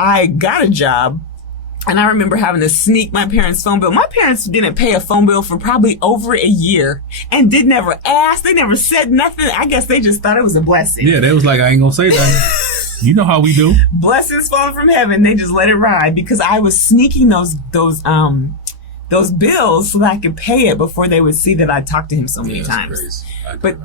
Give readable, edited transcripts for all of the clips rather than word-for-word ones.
I got a job. And I remember having to sneak my parents' phone bill. My parents didn't pay a phone bill for probably over a year and did never ask. They never said nothing. I guess they just thought it was a blessing. Yeah, they was like, I ain't gonna say nothing. You know how we do. Blessings falling from heaven. They just let it ride because I was sneaking those bills so that I could pay it before they would see that I talked to him so many times. Crazy. But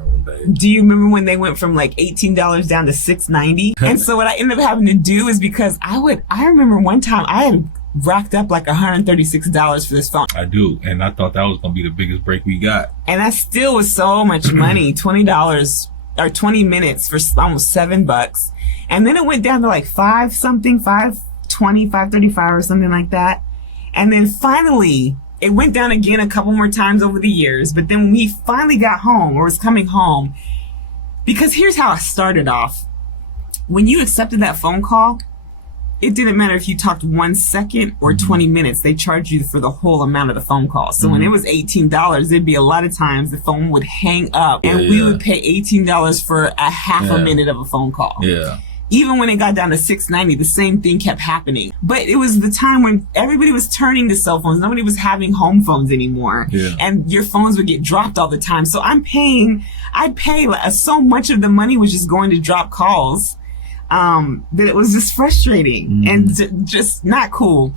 do you remember when they went from like $18 down to $6.90? And so what I ended up having to do is because I remember one time I had racked up like $136 for this phone. I do, and I thought that was gonna be the biggest break we got. And that still was so much money, $20 or 20 minutes for almost $7. And then it went down to like $5.20, $5.35 or something like that. And then finally, it went down again a couple more times over the years. But then when we finally got home or was coming home, because here's how I started off. When you accepted that phone call, it didn't matter if you talked 1 second or 20 minutes. They charged you for the whole amount of the phone call. So when it was $18, there'd be a lot of times the phone would hang up and we would pay $18 for a half a minute of a phone call. Yeah. Even when it got down to $6.90, the same thing kept happening. But it was the time when everybody was turning to cell phones. Nobody was having home phones anymore. Yeah. And your phones would get dropped all the time. So I'd pay so much of the money was just going to drop calls. That it was just frustrating and just not cool.